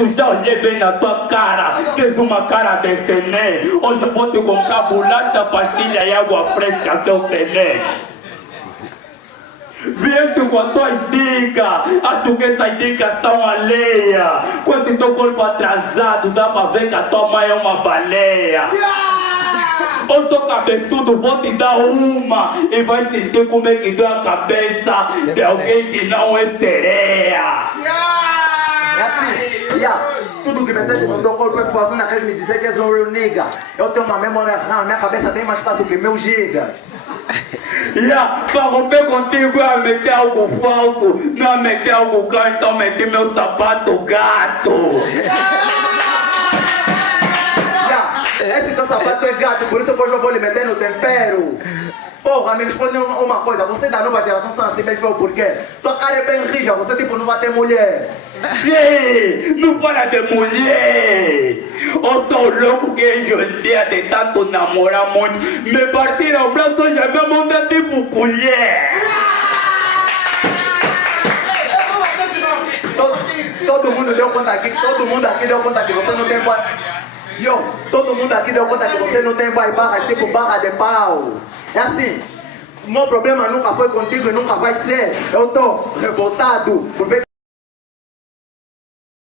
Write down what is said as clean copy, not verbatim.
Tu já olhei bem na tua cara, tens uma cara de sené. Hoje eu vou te comprar bolacha, pastilha e água fresca, seu sené. Vieste com as tuas dicas, acho que essas dicas são alheias. Com esse teu corpo atrasado, dá pra ver que a tua mãe é uma baleia. Eu sou cabeçudo, vou te dar uma e vai sentir como é que dói a cabeça de alguém que não é sereia. É assim, tudo que meteste no teu corpo é fácil, não queres me dizer que és um real nigga. Eu tenho uma memória RAM, minha cabeça tem mais espaço que 1000 gigas. Pra romper contigo eu meter algo falso, não meter algo caro, então meti meu sapato gato. Esse teu sapato é gato, por isso hoje eu vou lhe meter no tempero. Porra, me responde uma coisa, você da nova geração são assim, bem feio por quê? Tua cara é bem rija, você tipo não vai ter mulher. Sim, não fala de mulher. Eu sou louco que hoje em dia de tanto namorar muito, me partiram o braço e a minha mão dá tipo colher. Todo mundo deu conta aqui, todo mundo aqui deu conta que você não tem pai. Todo mundo aqui deu conta que você não tem barras tipo barra de pau. É assim, o meu problema nunca foi contigo e nunca vai ser. Eu tô revoltado por ver